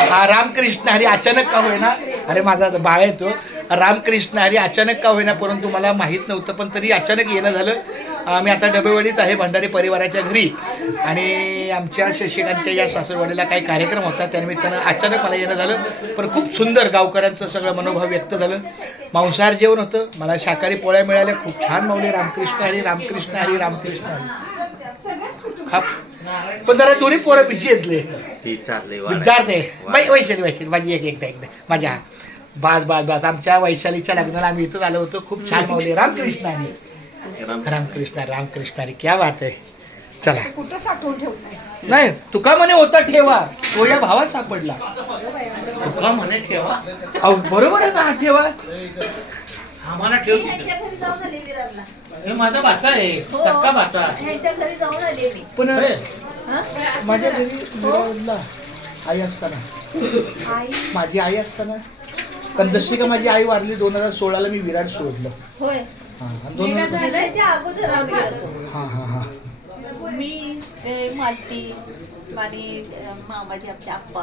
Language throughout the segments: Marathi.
हा रामकृष्ण हरी अचानक का होईना? अरे माझा बाळ येतो रामकृष्ण हरी अचानक का होईना परंतु मला माहीत नव्हतं पण तरी अचानक येणं झालं. मी आता डबेवाडीत आहे भंडारी परिवाराच्या घरी. आणि आमच्या शिक्षकांच्या या सासरवाडीला काही कार्यक्रम होता त्यानिमित्तानं अचानक मला येणं झालं. पण खूप सुंदर गावकऱ्यांचं सगळं मनोभाव व्यक्त झालं. मांसाहार जेवण होतं. मला शाकाहारी पोळ्या मिळाल्या. खूप छान माऊली. रामकृष्ण हरी रामकृष्ण हरी रामकृष्ण हरी. खाप पण जरा दोन्ही पोरं बिजी येतले ती आहे बाई वैशाली वैशाली माझी एक एकदा एकदा माझ्या बास बास बास आमच्या वैशालीच्या लग्नाला आम्ही इथं आलो होतो खूप छान मावले रामकृष्ण आणि रामकृष्ण रामकृष्ण अरे क्या बात आहे चला कुठं साठवून ठेवताय नाही तुका म्हणे होता ठेवा तो या भावात सापडला तुका म्हणे ठेवा अहो बरोबर आहे ना ठेवा आम्हाला ठेव हे माझा भाचा आहे. सक्का भाचा पण? माझ्या घरी विरारला आई असताना. आई? माझी आई असताना. पण जशी का माझी आई वारली दोन हजार सोळाला मी विराट सोडलं. होय. हा. हा हा हा मी मालती आणि मामाजी आमचे आप्पा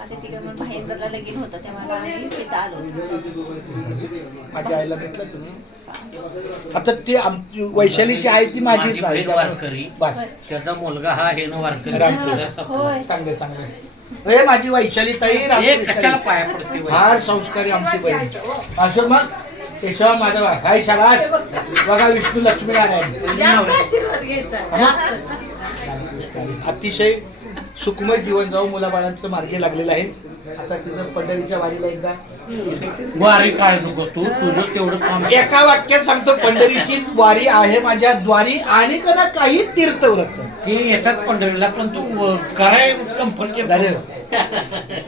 असे तिकडे मग महेंद्रला लगीन होतं तेव्हा आम्ही तिथं आलो होतो. माझ्या आईला भेटलं तुम्ही? आता ते आमची वैशालीची आई ती माझी माझीच आहे बहीण वारकरी. बस. त्याचा मुलगा हा हे न वारकरी. होय. चांगले चांगले. ए माझी वैशाली ताई हे कशाला. पाया पडते? फार संस्कारी आमची बहीण. असं मग केशव माधव हाय शाळास बघा विष्णू लक्ष्मी नारायण अतिशय सुखमय जीवन जाऊ मुलाबाळांचं मार्गी लागलेलं आहे. आता तिथं पंढरीच्या वारीला एकदा. वारी काय नको तू? तुझं तेवढं काम एका वाक्यात सांगतो पंढरीची वारी आहे माझ्या द्वारी आणि कना काही तीर्थव्रत. ते येतात पंढरीला पण तू अ, कराय कम्फर्टेबल अरे.